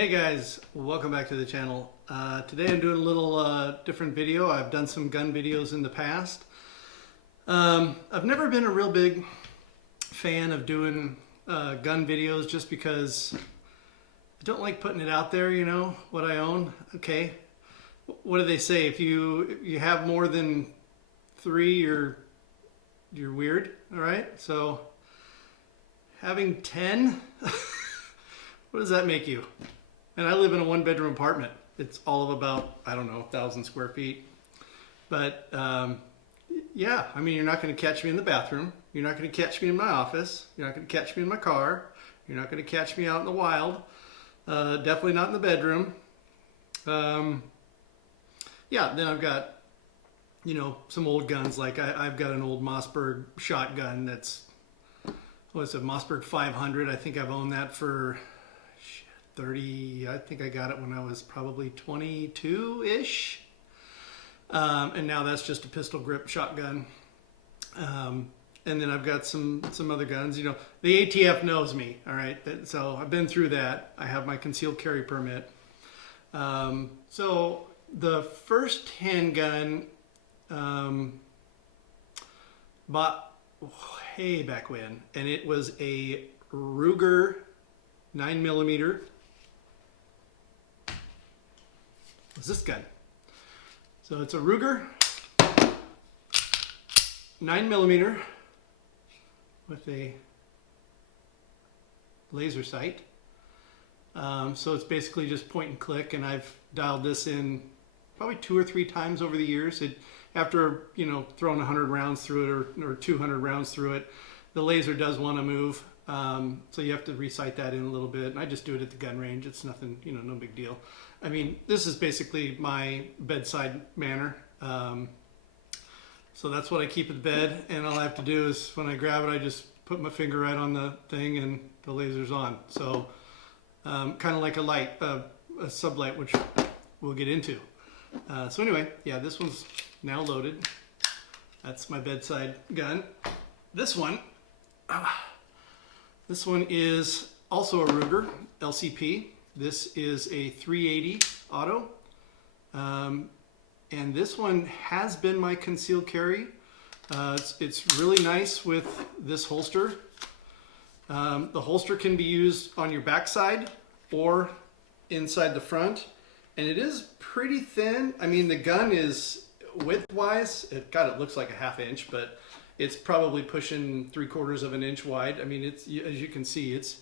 Hey guys, welcome back to the channel. Today I'm doing a little different video. I've done some gun videos in the past. I've never been a real big fan of doing gun videos just because I don't like putting it out there, you know, what I own. Okay, what do they say? If you have more than 3, you're weird, all right? So having 10, what does that make you? And I live in a 1-bedroom apartment. It's all of about, I don't know, 1,000 square feet. But yeah, I mean, you're not going to catch me in the bathroom. You're not going to catch me in my office. You're not going to catch me in my car. You're not going to catch me out in the wild. Definitely not in the bedroom. Yeah, then I've got, you know, some old guns. Like I've got an old Mossberg shotgun that's, what's it, Mossberg 500. I think I've owned that for 30, I think I got it when I was probably 22-ish. And now that's just a pistol grip shotgun. And then I've got some other guns. You know, the ATF knows me, all right? So I've been through that. I have my concealed carry permit. So the first handgun bought way back when, and it was a Ruger 9mm. What's this gun? So it's a Ruger 9mm with a laser sight. So it's basically just point and click, and I've dialed this in probably 2 or 3 times over the years. After, you know, throwing 100 rounds through it or 200 rounds through it, the laser does want to move. So you have to recite that in a little bit. And I just do it at the gun range. It's nothing, you know, no big deal. I mean, this is basically my bedside manner. So that's what I keep at the bed. And all I have to do is when I grab it, I just put my finger right on the thing and the laser's on. So kind of like a light, a sublight, which we'll get into. So anyway, yeah, this one's now loaded. That's my bedside gun. This one is also a Ruger LCP. This is a 380 auto. And this one has been my concealed carry. It's really nice with this holster. The holster can be used on your backside or inside the front. And it is pretty thin. I mean, the gun is width-wise, it looks like a 1/2 inch, but it's probably pushing 3/4 of an inch wide. I mean, it's, as you can see, it's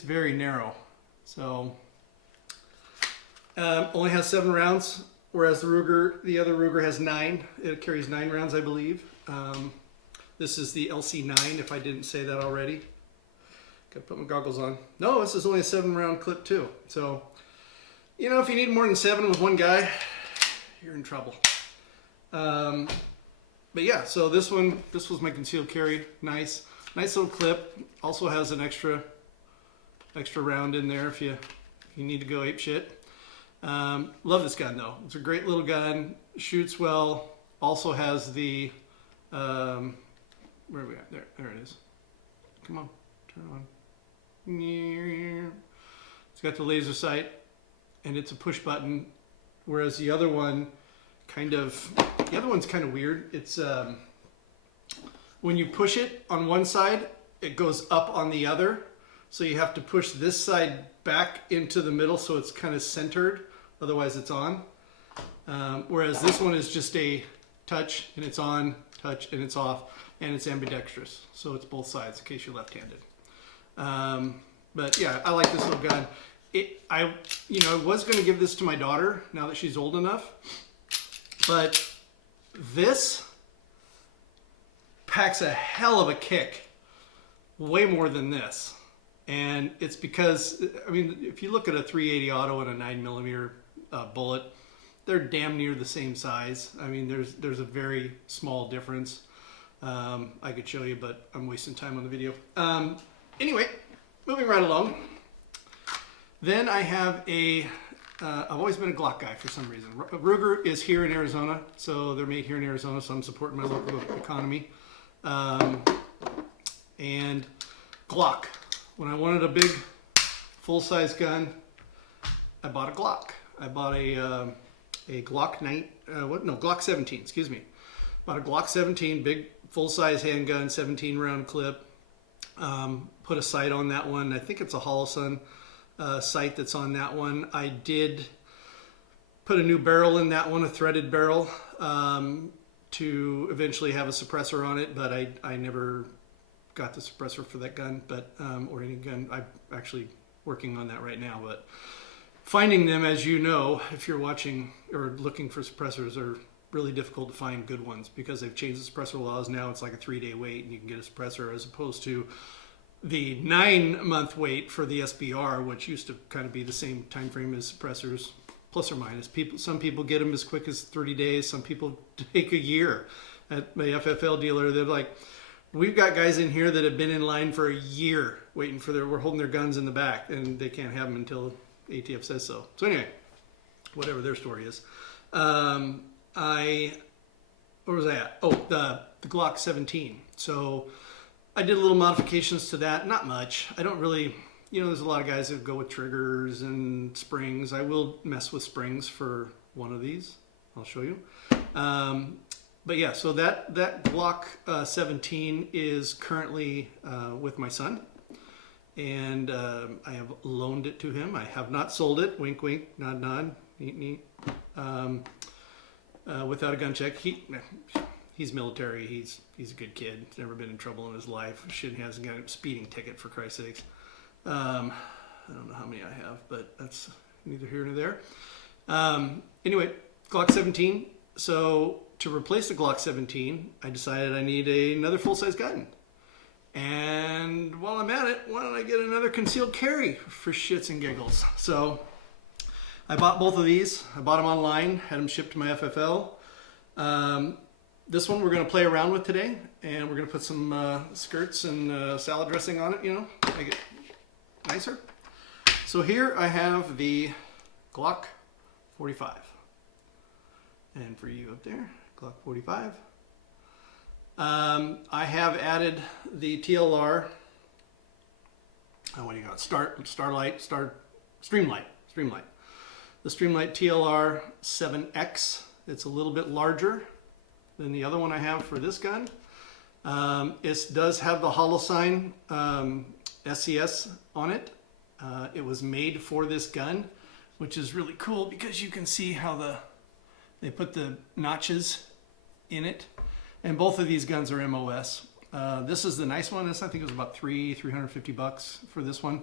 very narrow. So only has 7 rounds, whereas the other Ruger has 9. It carries 9 rounds, I believe. This is the LC9, if I didn't say that already. Gotta put my goggles on. No, this is only a 7-round clip too. So, you know, if you need more than 7 with one guy, you're in trouble. But yeah, so this was my concealed carry. Nice little clip. Also has an extra round in there if you need to go ape shit. Love this gun though. It's a great little gun. Shoots well. Also has the where are we at? There it is. Come on, turn it on. It's got the laser sight, and it's a push button. Whereas the other one's kind of weird. It's when you push it on one side, it goes up on the other. So you have to push this side back into the middle so it's kind of centered. Otherwise it's on. Whereas this one is just a touch and it's on, touch and it's off, and it's ambidextrous. So it's both sides in case you're left-handed. But yeah, I like this little gun. I was going to give this to my daughter now that she's old enough. But this packs a hell of a kick. Way more than this. And it's because, I mean, if you look at a 380 auto and a 9mm bullet, they're damn near the same size. I mean, there's a very small difference. I could show you, but I'm wasting time on the video. Anyway, moving right along. Then I have I've always been a Glock guy for some reason. Ruger is here in Arizona, so they're made here in Arizona, so I'm supporting my local economy. And Glock. When I wanted a big full-size gun, I bought a Glock. I bought a Glock 17, excuse me. Bought a Glock 17, big full-size handgun, 17 round clip. Put a sight on that one. I think it's a Holosun sight that's on that one. I did put a new barrel in that one, a threaded barrel, to eventually have a suppressor on it, but I never got the suppressor for that gun, but or any gun. I'm actually working on that right now, but finding them, as you know, if you're watching or looking for suppressors, are really difficult to find good ones because they've changed the suppressor laws. Now it's like a 3-day wait and you can get a suppressor, as opposed to the 9-month wait for the SBR, which used to kind of be the same time frame as suppressors, plus or minus. Some people get them as quick as 30 days. Some people take a year. At my FFL dealer, they're like, we've got guys in here that have been in line for a year waiting for we're holding their guns in the back and they can't have them until ATF says so. So anyway, whatever their story is. Where was I at? Oh, the Glock 17. So I did a little modifications to that. Not much. I don't really, there's a lot of guys that go with triggers and springs. I will mess with springs for one of these. I'll show you. But yeah, so that Glock 17 is currently with my son. And I have loaned it to him. I have not sold it. Wink, wink, nod, nod, neat, neat. Without a gun check. He's military. He's a good kid. He's never been in trouble in his life. Shit, he hasn't got a speeding ticket, for Christ's sakes. I don't know how many I have, but that's neither here nor there. Anyway, Glock 17. So to replace the Glock 17, I decided I need another full-size gun. And while I'm at it, why don't I get another concealed carry for shits and giggles? So I bought both of these. I bought them online, had them shipped to my FFL. This one we're going to play around with today, and we're going to put some skirts and salad dressing on it, make it nicer. So here I have the Glock 45. And for you up there, Glock 45. I have added the TLR, what do you got? Streamlight. The Streamlight TLR 7X. It's a little bit larger than the other one I have for this gun. It does have the Holosun SCS on it. It was made for this gun, which is really cool because you can see how they put the notches in it. And both of these guns are MOS. This is the nice one. This, I think, it was about $350 for this one.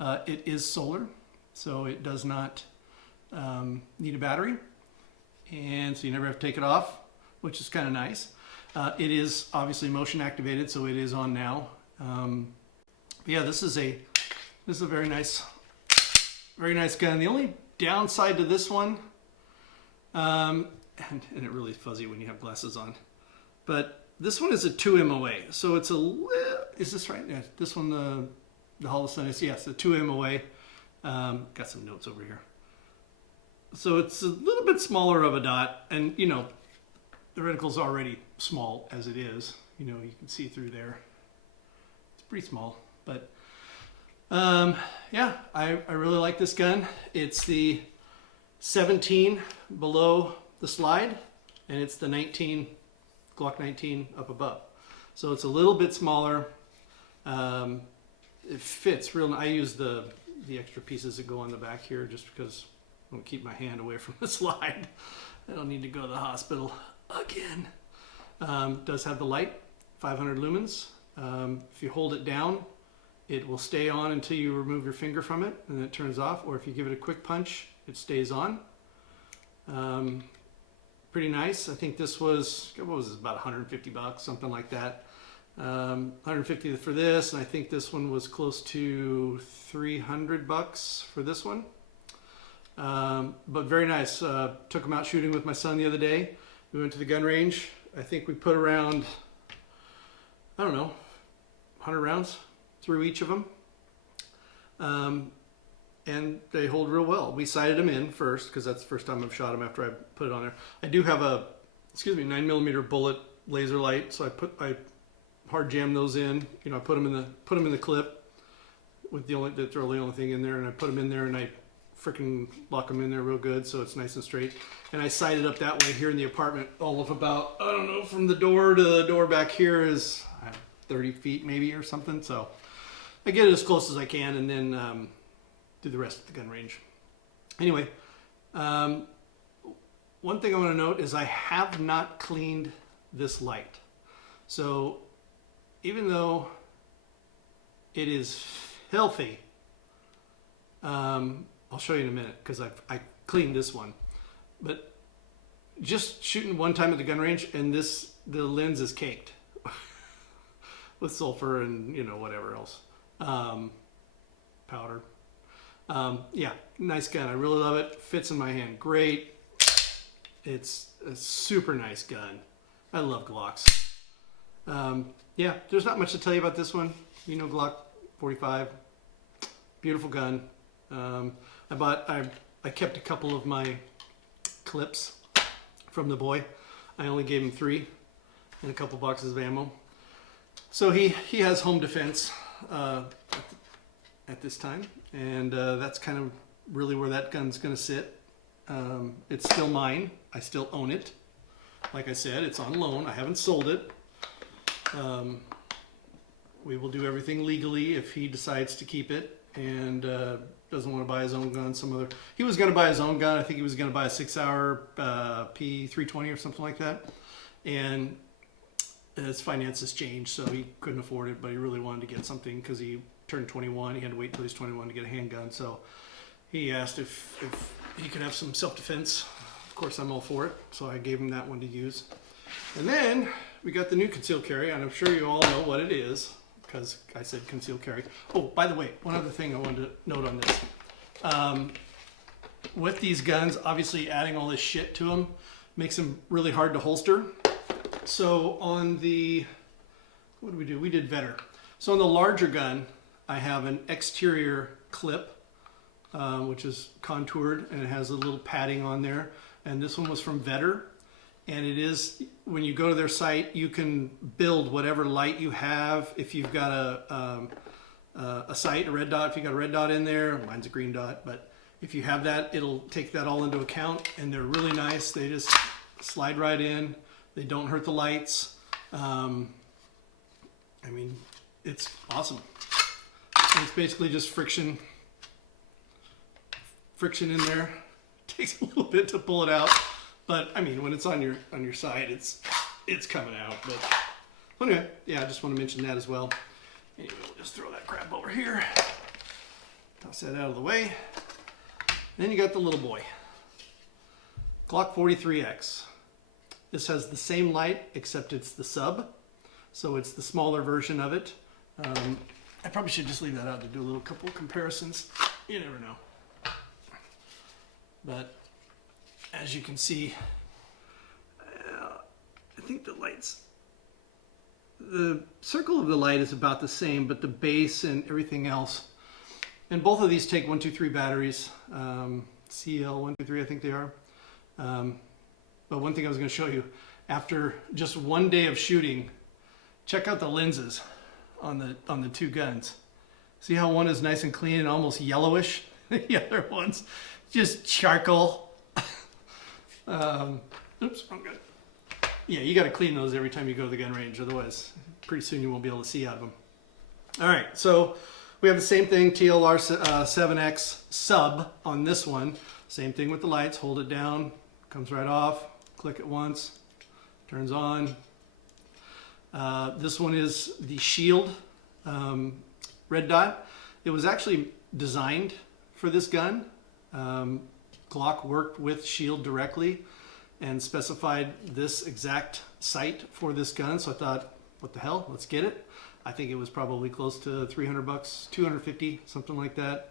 It is solar, so it does not need a battery, and so you never have to take it off, which is kind of nice. It is obviously motion activated, so it is on now. But yeah, this is a very nice gun. The only downside to this one, and it really is fuzzy when you have glasses on, but this one is a 2 MOA, so it's a little, is this right? Yeah, this one, the Holosun is, yes, a 2 MOA. Got some notes over here. So it's a little bit smaller of a dot, and the reticle's already small as it is. You can see through there. It's pretty small, but yeah, I really like this gun. It's the 17 below the slide, and it's the Glock 19 up above. So it's a little bit smaller. It fits real. I use the extra pieces that go on the back here just because I want to keep my hand away from the slide. I don't need to go to the hospital again. Does have the light, 500 lumens. If you hold it down, it will stay on until you remove your finger from it, and then it turns off. Or if you give it a quick punch, it stays on. Pretty nice. I think this was, what was this, about $150, something like that. 150 for this, and I think this one was close to $300 for this one. But very nice. Took them out shooting with my son the other day. We went to the gun range. I think we put around, I don't know, 100 rounds through each of them. And they hold real well. We sighted them in first because that's the first time I've shot them after I put it on there. I do have a, 9mm bullet laser light, so I hard jam those in. I put them in the clip with that's really the only thing in there, and I put them in there and I freaking lock them in there real good so it's nice and straight. And I sight it up that way here in the apartment. All of about, I don't know, from the door to the door back here is 30 feet maybe or something. So I get it as close as I can and then do the rest at the gun range. Anyway, one thing I want to note is I have not cleaned this light. So even though it is filthy, I'll show you in a minute because I cleaned this one. But just shooting one time at the gun range and the lens is caked with sulfur and whatever else, powder. Yeah, nice gun. I really love it. Fits in my hand great. It's a super nice gun. I love Glocks. Yeah, there's not much to tell you about this one. Glock 45, beautiful gun. I kept a couple of my clips from the boy. I only gave him 3 and a couple boxes of ammo. So he has home defense at this time, and that's kind of really where that gun's going to sit. It's still mine. I still own it. Like I said, it's on loan. I haven't sold it. We will do everything legally if he decides to keep it and doesn't want to buy his own gun. He was going to buy his own gun. I think he was going to buy a 6-hour P320 or something like that. And his finances changed, so he couldn't afford it, but he really wanted to get something because he turned 21. He had to wait till he's 21 to get a handgun. So he asked if he could have some self-defense. Of course, I'm all for it. So I gave him that one to use. And then we got the new concealed carry, and I'm sure you all know what it is because I said concealed carry. Oh, by the way, one other thing I wanted to note on this. With these guns, obviously adding all this shit to them makes them really hard to holster. So on the, what did we do? We did Vetter. So on the larger gun, I have an exterior clip, which is contoured, and it has a little padding on there. And this one was from Vetter. And it is, when you go to their site, you can build whatever light you have. If you've got a sight, a red dot, if you got a red dot in there, mine's a green dot, but if you have that, it'll take that all into account. And they're really nice. They just slide right in. They don't hurt the lights. I mean, it's awesome. And it's basically just friction in there. It takes a little bit to pull it out. But I mean, when it's on your side, it's coming out. But anyway, yeah, I just want to mention that as well. Anyway, we'll just throw that crap over here. Toss that out of the way. Then you got the little boy, Glock 43X. This has the same light, except it's the sub, so it's the smaller version of it. I probably should just leave that out to do a little couple comparisons. You never know. But as you can see, I think the circle of the light is about the same, but the base and everything else. And both of these take 123 batteries, CL123 I think they are. But one thing I was going to show you, after just one day of shooting, check out the lenses on the two guns. See how one is nice and clean and almost yellowish? The other one's just charcoal. Oops, wrong gun. Yeah, you got to clean those every time you go to the gun range, otherwise pretty soon you won't be able to see out of them. All right, so we have the same thing, TLR 7X sub on this one. Same thing with the lights. Hold it down, comes right off. Click it once, turns on. This one is the Shield red dot. It was actually designed for this gun. Glock worked with Shield directly and specified this exact sight for this gun. So I thought, what the hell, let's get it. I think it was probably close to 300 bucks, 250, something like that.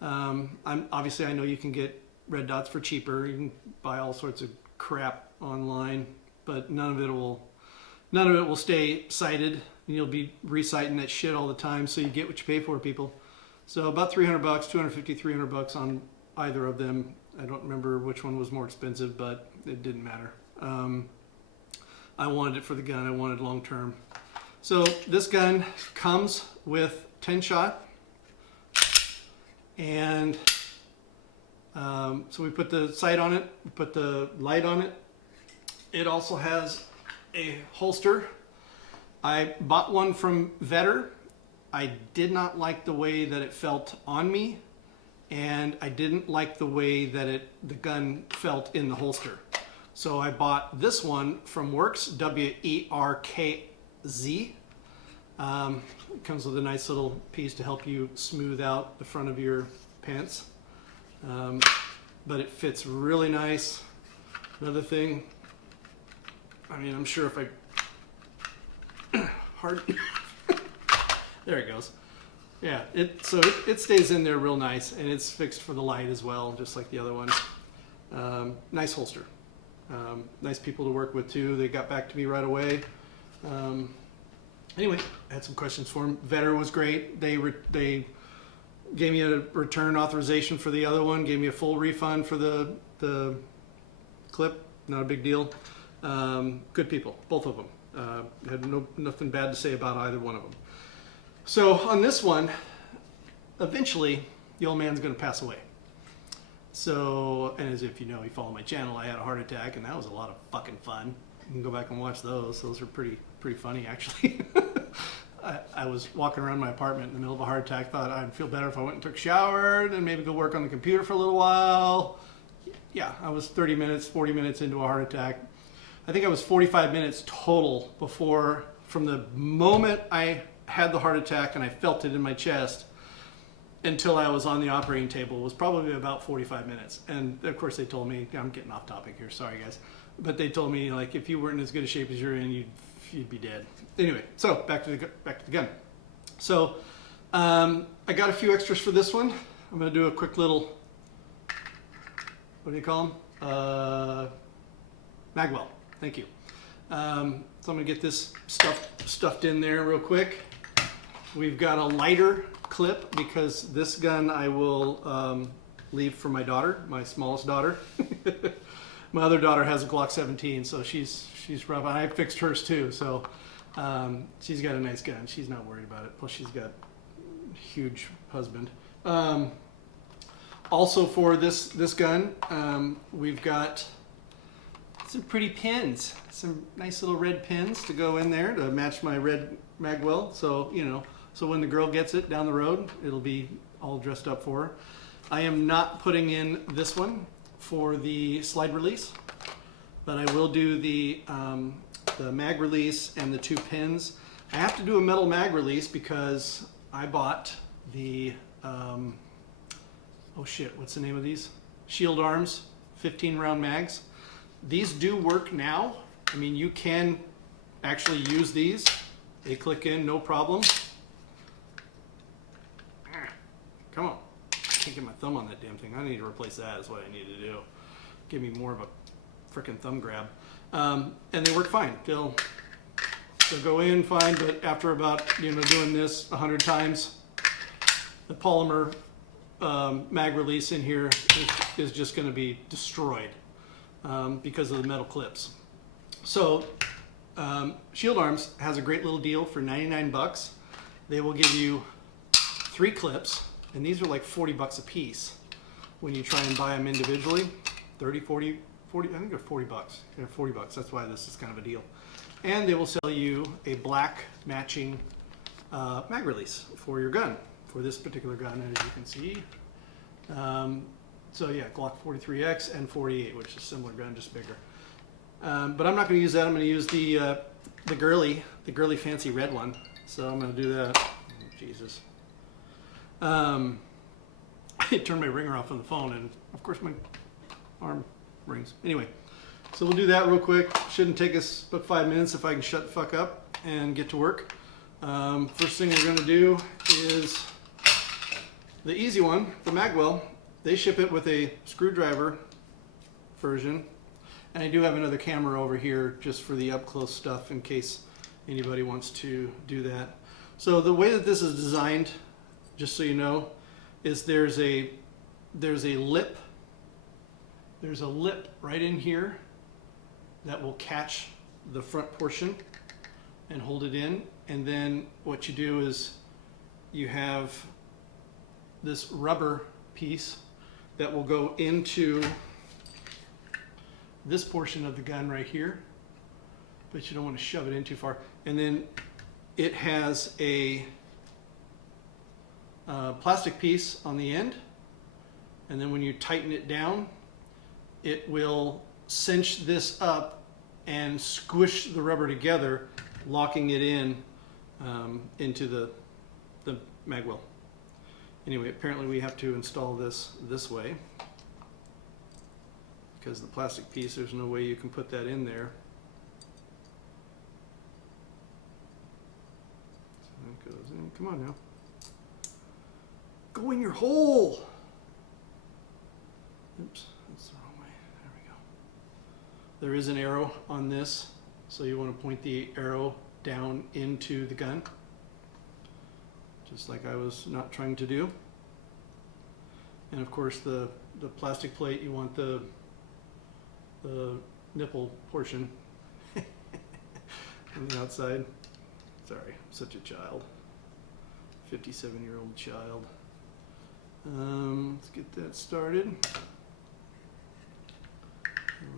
Obviously I know you can get red dots for cheaper. You can buy all sorts of crap online, but none of it will stay sighted, and you'll be resighting that shit all the time, so you get what you pay for, people. So about 300 bucks, 250, 300 bucks on either of them. I don't remember which one was more expensive, but it didn't matter. I wanted it for the gun. I wanted long term. So this gun comes with 10 shot, and So we put the sight on it, we put the light on it. It also has a holster. I bought one from Vetter. I did not like the way that it felt on me, and I didn't like the way that the gun felt in the holster. So I bought this one from Works, W-E-R-K-Z. It comes with a nice little piece to help you smooth out the front of your pants. But it fits really nice. Another thing, I mean, I'm sure if I there it goes. Yeah, so it stays in there real nice, and it's fixed for the light as well, just like the other one. Nice holster. Nice people to work with too. They got back to me right away. Anyway, I had some questions for them. Vetter was great. They gave me a return authorization for the other one, gave me a full refund for the clip. Not a big deal. Good people, both of them. Had nothing bad to say about either one of them. So on this one, eventually the old man's going to pass away. So, and as if you know, you follow my channel, I had a heart attack, and that was a lot of fucking fun. You can go back and watch those. Those are pretty funny, actually. I was walking around my apartment in the middle of a heart attack, thought I'd feel better if I went and took a shower, and maybe go work on the computer for a little while. Yeah, I was 30 minutes, 40 minutes into a heart attack. I think I was 45 minutes total before, from the moment I had the heart attack and I felt it in my chest until I was on the operating table, was probably about 45 minutes. And of course they told me, I'm getting off topic here, sorry guys, but they told me, like, if you weren't in as good a shape as you're in, you'd be dead. Anyway, so back to the gun. So I got a few extras for this one. I'm going to do a quick little, what do you call them? Magwell. Thank you. So I'm going to get this stuffed in there real quick. We've got a lighter clip because this gun I will leave for my daughter, my smallest daughter. My other daughter has a Glock 17, so she's rough. I fixed hers too, so she's got a nice gun. She's not worried about it. Plus she's got a huge husband. Also for this gun, we've got some pretty pins, some nice little red pins to go in there to match my red magwell. So, you know, so when the girl gets it down the road, it'll be all dressed up for her. I am not putting in this one for the slide release, but I will do the mag release and the two pins. I have to do a metal mag release because I bought the, oh shit, what's the name of these? Shield Arms 15 round mags. These do work now. I mean, you can actually use these. They click in, no problem. Come on. I can't get my thumb on that damn thing. I need to replace that is what I need to do. Give me more of a frickin' thumb grab. And they work fine. They'll go in fine, but after about, you know, doing this 100 times, the polymer mag release in here is just going to be destroyed. Because of the metal clips. So Shield Arms has a great little deal for 99 bucks. They will give you 3 clips, and these are like 40 bucks a piece when you try and buy them individually. 30, 40, I think they're 40 bucks. They're 40 bucks, that's why this is kind of a deal. And they will sell you a black matching mag release for your gun, for this particular gun, as you can see. So yeah, Glock 43X and 48, which is a similar gun, just bigger. But I'm not going to use that. I'm going to use the girly fancy red one. So I'm going to do that. Oh, Jesus. I turned my ringer off on the phone, and of course my arm rings. Anyway, so we'll do that real quick. Shouldn't take us but 5 minutes if I can shut the fuck up and get to work. First thing we're going to do is the easy one, the magwell. They ship it with a screwdriver version, and I do have another camera over here just for the up close stuff in case anybody wants to do that. So the way that this is designed, just so you know, is there's a lip right in here that will catch the front portion and hold it in, and then what you do is you have this rubber piece that will go into this portion of the gun right here, but you don't want to shove it in too far. And then it has a plastic piece on the end, and then when you tighten it down, it will cinch this up and squish the rubber together, locking it in into the mag well. Anyway, apparently we have to install this way, because the plastic piece, there's no way you can put that in there. So that goes in. Come on now. Go in your hole! Oops, that's the wrong way. There we go. There is an arrow on this, so you want to point the arrow down into the gun, just like I was not trying to do. And of course the plastic plate, you want the nipple portion on the outside. Sorry, I'm such a child. 57-year-old child. Let's get that started.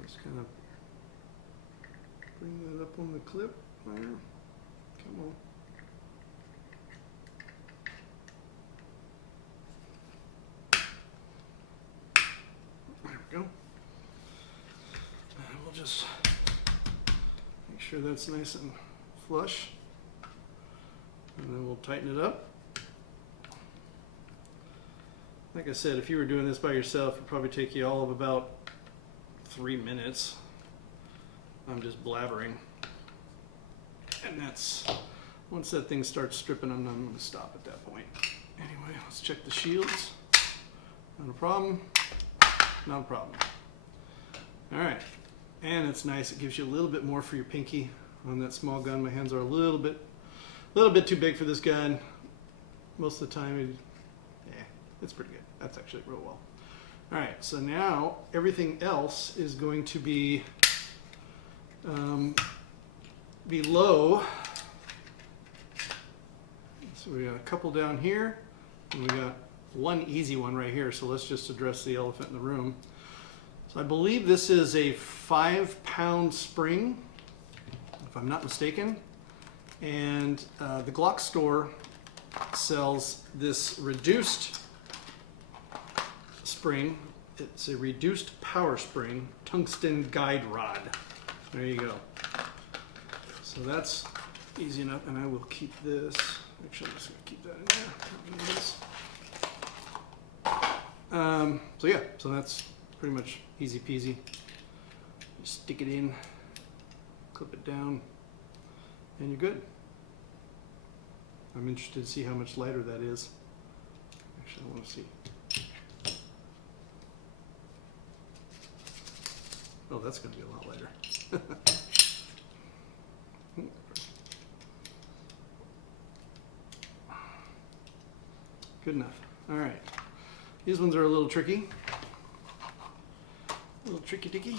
Let's kind of bring that up on the clip there. Come on. There we go. And we'll just make sure that's nice and flush. And then we'll tighten it up. Like I said, if you were doing this by yourself, it'd probably take you all of about 3 minutes. I'm just blabbering. And that's, once that thing starts stripping, I'm going to stop at that point. Anyway, let's check the shields. Not a problem. Not a problem. Alright, and it's nice, it gives you a little bit more for your pinky on that small gun. My hands are a little bit too big for this gun. Most of the time, it's pretty good. That's actually real well. Alright, so now everything else is going to be below. So we got a couple down here, and we got one easy one right here, so let's just address the elephant in the room. So I believe this is a 5-pound spring, if I'm not mistaken, and the Glock store sells this reduced spring. It's a reduced power spring tungsten guide rod. There you go. So that's easy enough, and I will keep this. Actually, I'm just going to keep that in there. So yeah, so that's pretty much easy peasy. Just stick it in, clip it down, and you're good. I'm interested to see how much lighter that is. Actually, I want to see. Oh, that's going to be a lot lighter. Good enough. All right. These ones are a little tricky. A little tricky-dicky.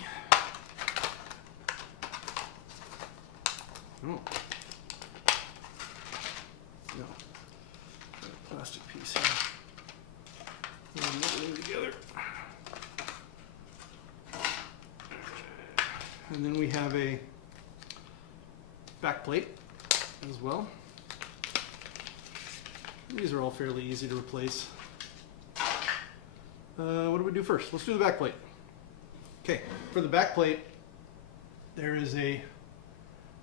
Oh. No. Got a plastic piece here. And everything together. And then we have a back plate as well. These are all fairly easy to replace. What do we do first? Let's do the back plate. Okay, for the back plate, there is a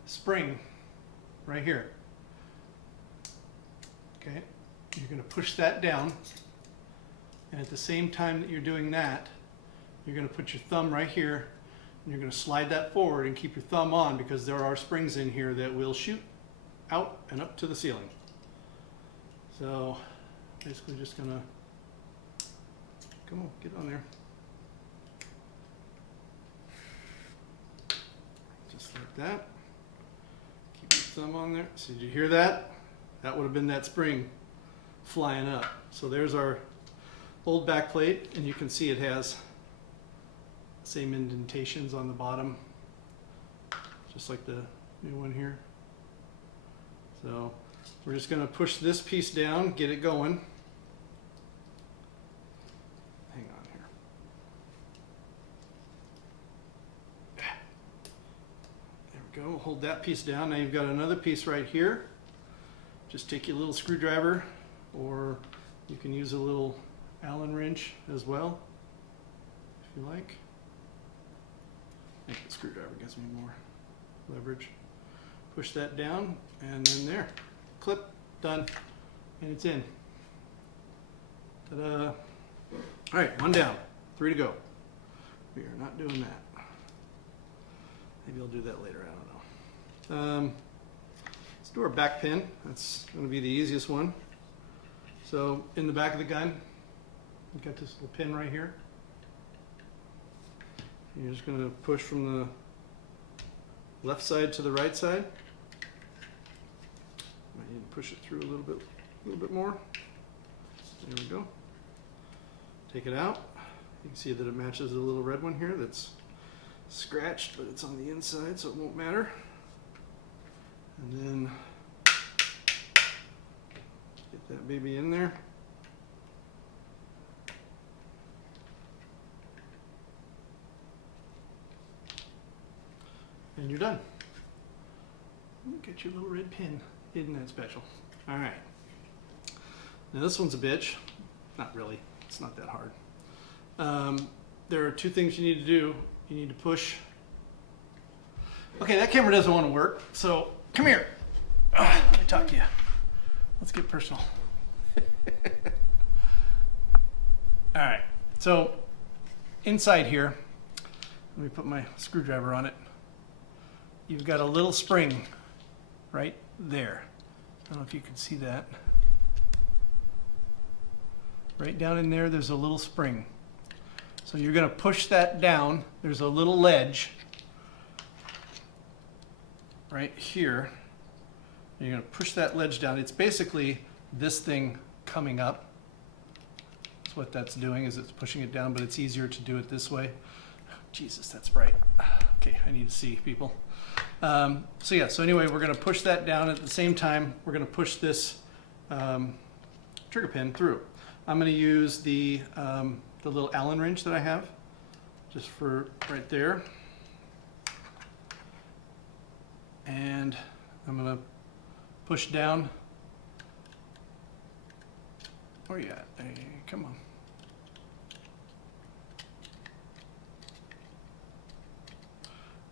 spring right here. Okay, you're going to push that down, and at the same time that you're doing that, you're going to put your thumb right here, and you're going to slide that forward and keep your thumb on, because there are springs in here that will shoot out and up to the ceiling. So basically just going to, come on, get on there. Just like that. Keep your thumb on there. So did you hear that? That would have been that spring flying up. So there's our old back plate, and you can see it has the same indentations on the bottom, just like the new one here. So we're just going to push this piece down, get it going. Hang on here. go, hold that piece down. Now you've got another piece right here. Just take your little screwdriver, or you can use a little Allen wrench as well, if you like. I think the screwdriver gives me more leverage. Push that down, and then there. Clip, done, and it's in. Ta-da. All right, one down, 3 to go. We are not doing that. Maybe I'll do that later, I don't know. Let's do our back pin. That's going to be the easiest one. So in the back of the gun, you've got this little pin right here. You're just going to push from the left side to the right side. Might need to push it through a little bit more. There we go. Take it out. You can see that it matches the little red one here that's scratched, but it's on the inside, so it won't matter. And then get that baby in there. And you're done. Get your little red pin. Isn't that special? All right. Now this one's a bitch. Not really. It's not that hard. There are 2 things you need to do. You need to push. Okay, that camera doesn't want to work, so come here. Let me talk to you. Let's get personal. All right, so inside here, let me put my screwdriver on it. You've got a little spring right there. I don't know if you can see that. Right down in there, there's a little spring. So you're going to push that down. There's a little ledge right here. You're going to push that ledge down. It's basically this thing coming up. That's what that's doing, is it's pushing it down, but it's easier to do it this way. Jesus, that's bright. Okay, I need to see people. So yeah, so anyway, we're going to push that down. At the same time, we're going to push this trigger pin through. I'm going to use the little Allen wrench that I have, just for right there. And I'm going to push down. Where you at? Hey, come on.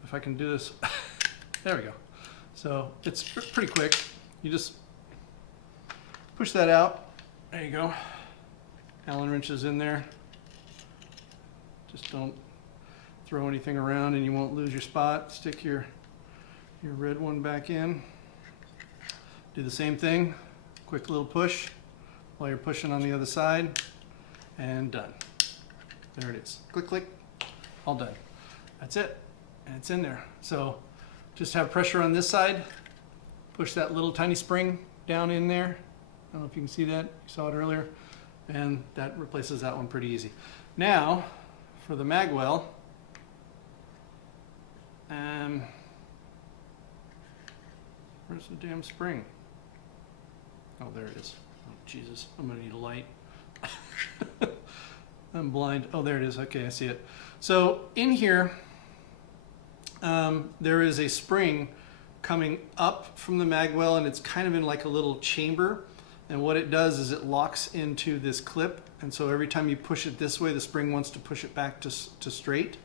If I can do this. There we go. So it's pretty quick. You just push that out. There you go. Allen wrench is in there. Just don't throw anything around and you won't lose your spot. Stick your red one back in. Do the same thing. Quick little push while you're pushing on the other side. And done. There it is. Click, click. All done. That's it. And it's in there. So just have pressure on this side. Push that little tiny spring down in there. I don't know if you can see that. You saw it earlier. And that replaces that one pretty easy. Now, for the magwell, where's the damn spring? Oh, there it is. Oh, Jesus, I'm gonna need a light. I'm blind. Oh, there it is. Okay, I see it. So in here, there is a spring coming up from the magwell, and it's kind of in like a little chamber. And what it does is it locks into this clip, and so every time you push it this way, the spring wants to push it back to straight.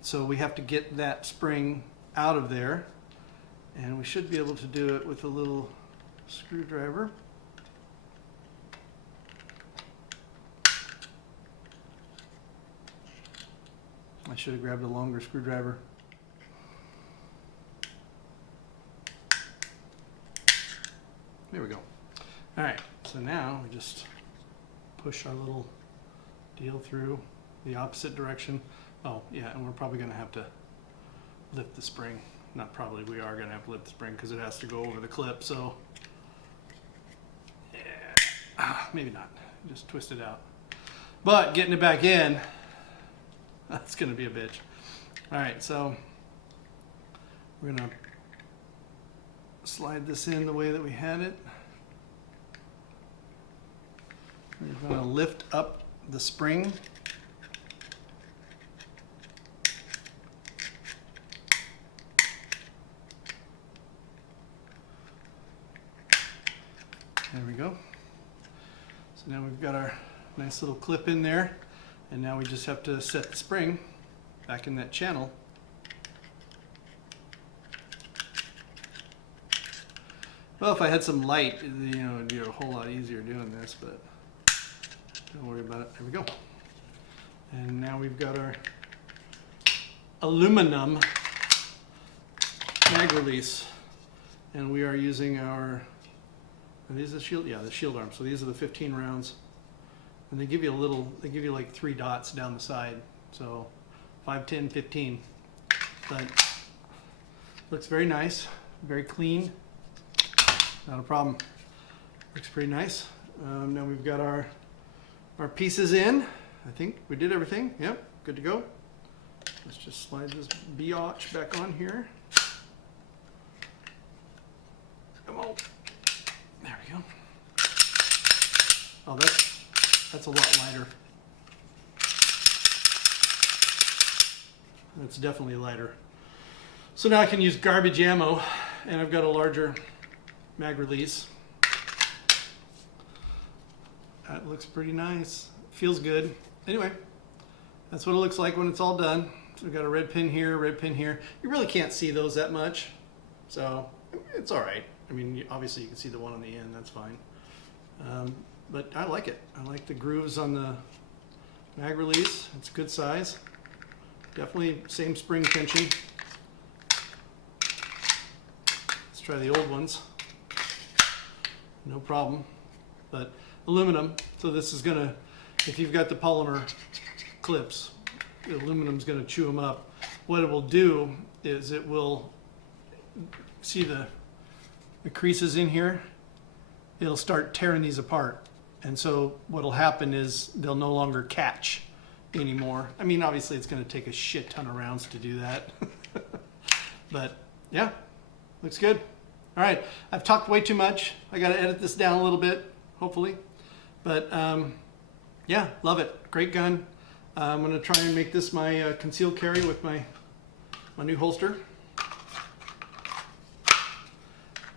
So we have to get that spring out of there, and we should be able to do it with a little screwdriver. I should have grabbed a longer screwdriver. There we go. All right, so now we just push our little deal through the opposite direction. Oh, yeah, and we're probably going to have to lift the spring. Not probably, we are going to have to lift the spring because it has to go over the clip, so yeah, maybe not. Just twist it out. But getting it back in, that's going to be a bitch. All right, so we're going to slide this in the way that we had it. We're going to lift up the spring. now we've got our nice little clip in there, and now we just have to set the spring back in that channel. Well, if I had some light, you know, it'd be a whole lot easier doing this, but don't worry about it. There we go. And now we've got our aluminum mag release, and we are using our, are these the shield? Yeah, the shield arm. So these are the 15 rounds, and they give you a little, they give you like 3 dots down the side. So 5, 10, 15, but looks very nice, very clean. Not a problem. Looks pretty nice. Now we've got our pieces in. I think we did everything. Yep, good to go. Let's just slide this biatch back on here. Come on. There we go. Oh, that's a lot lighter. That's definitely lighter. So now I can use garbage ammo, and I've got a larger mag release. That looks pretty nice. Feels good. Anyway, that's what it looks like when it's all done. So we've got a red pin here, red pin here. You really can't see those that much, so it's all right. I mean, obviously you can see the one on the end, that's fine. But I like it. I like the grooves on the mag release. It's good size. Definitely same spring tension. Let's try the old ones. No problem. But aluminum, so this is gonna, if you've got the polymer clips, the aluminum's gonna chew them up. What it will do is it will, see the creases in here? It'll start tearing these apart. And so what'll happen is they'll no longer catch anymore. I mean, obviously it's gonna take a shit ton of rounds to do that. But yeah, looks good. All right, I've talked way too much. I gotta edit this down a little bit, hopefully. But yeah, love it. Great gun. I'm gonna try and make this my concealed carry with my new holster.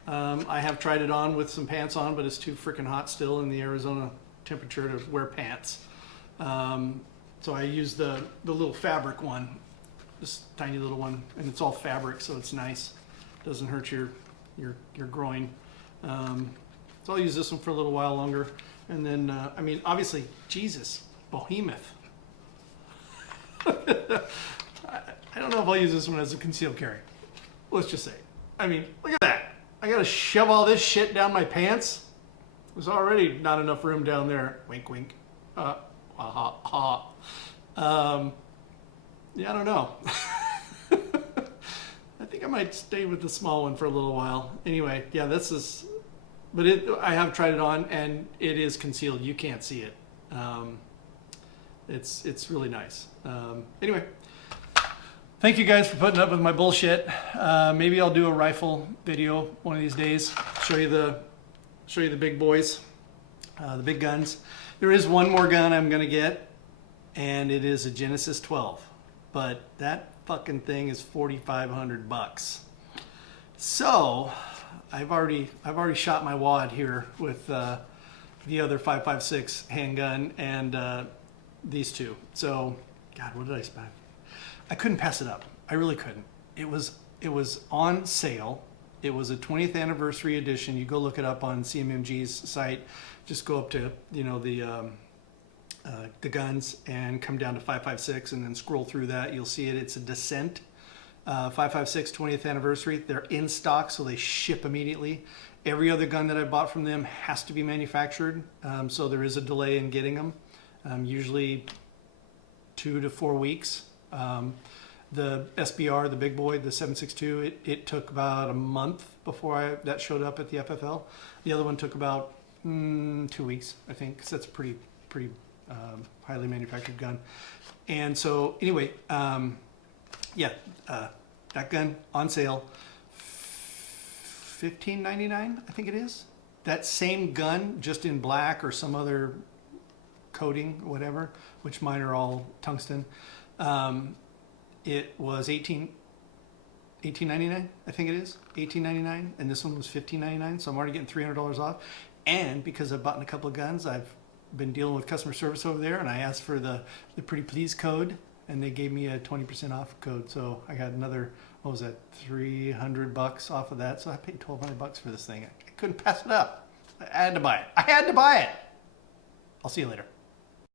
I have tried it on with some pants on, but it's too freaking hot still in the Arizona temperature to wear pants. So I use the little fabric one, this tiny little one, and it's all fabric, so it's nice. Doesn't hurt your groin. So I'll use this one for a little while longer. And then, I mean, obviously, Jesus, behemoth. I don't know if I'll use this one as a concealed carry. Let's just say. I mean, look at that. I gotta shove all this shit down my pants. There's already not enough room down there. Wink, wink. Yeah, I don't know. I think I might stay with the small one for a little while. Anyway, yeah, this is, but I have tried it on and it is concealed. You can't see it. It's really nice. Anyway, thank you guys for putting up with my bullshit. Maybe I'll do a rifle video one of these days. Show you the big boys, the big guns. There is one more gun I'm gonna get, and it is a Genesis 12. But that fucking thing is $4,500. So I've already shot my wad here with the other 5.56 handgun and these two. So God, what did I spend? I couldn't pass it up. I really couldn't. It was on sale. It was a 20th anniversary edition. You go look it up on CMMG's site. Just go up to, you know, the guns and come down to 5.56 and then scroll through that. You'll see it. It's a Descent 5.56 20th anniversary. They're in stock, so they ship immediately. Every other gun that I bought from them has to be manufactured, so there is a delay in getting them, usually 2 to 4 weeks. The SBR, the big boy, the 7.62, it took about a month before that showed up at the FFL. The other one took about 2 weeks, I think, because that's a pretty highly manufactured gun. And so anyway, yeah, that gun on sale, $15.99, I think it is. That same gun, just in black or some other coating, whatever, which mine are all tungsten. It was $18.99, I think it is, $18.99, and this one was $15.99, so I'm already getting $300 off. And because I've bought a couple of guns, I've been dealing with customer service over there, and I asked for the Pretty Please code, and they gave me a 20% off code. So I got another, what was that, $300 off of that. So I paid $1,200 for this thing. I couldn't pass it up. I had to buy it. I had to buy it. I'll see you later.